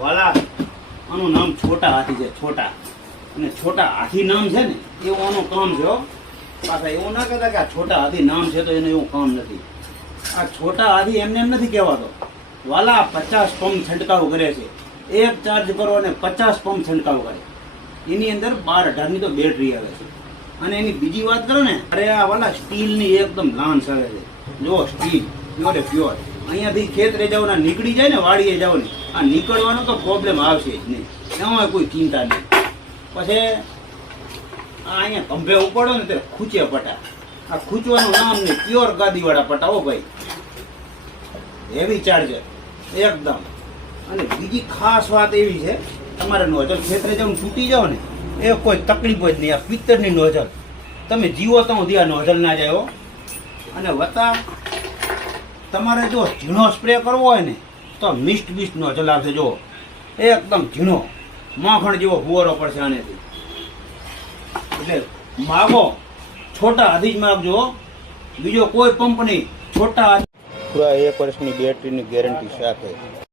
વાલા આનું નામ છોટા હાથી છે, છોટા. અને છોટા હાથી નામ છે ને એવું આનું કામ છે હો. પાછા એવું ના કહેતા કે આ છોટા હાથી નામ છે તો એનું એવું કામ નથી. આ છોટા હાથી એમને એમ નથી કહેવાતો. વાલા 50 પંપ છંટકાવ કરે છે. એક ચાર્જ કરો અને 50 પંપ છંટકાવ કરે. એની અંદર 12-18 ની તો બેટરી આવે છે. અને એની બીજી વાત કરો ને, અરે આ વાલા સ્ટીલની એકદમ લાંચ આવે છે. જો સ્ટીલ પ્યોર પ્યોર. અહીંયાથી ખેતરે જાવ ને નીકળી જાય ને, વાડીએ જાવ ને, આ નીકળવાનો તો પ્રોબ્લેમ આવશે જ નહીં. એમાં કોઈ ચિંતા નહીં. પછી આ અહીંયા ખંભે ઉપાડો ને ત્યારે ખૂચે પટા. આ ખૂચવાનું નામ નહીં, પ્યોર ગાદીવાળા પટા હો ભાઈ. હેવી ચાર્જર એકદમ. અને બીજી ખાસ વાત એવી છે, તમારે નોઝલ ખેતરે જાવ તૂટી જાવ ને એ કોઈ તકલીફ જ નહીં. આ પિત્તળની નોઝલ તમે જીવો તો સુધી આ નોઝલ ના જાય. અને વત્તા તમારે જો ઝીણો સ્પ્રે કરવો હોય ને તો મિસ્ટ બિસ્ટ નોઝલ આવશે. જો એકદમ ઝીણો માખણ જેવો ફુવારો પડશે આનેથી. એટલે માગો છોટા હાથી જ માગજો, બીજો કોઈ પંપ નહીં. છોટા હાથી. પૂરા 1 વર્ષની બેટરીની ગેરંટી સાથે.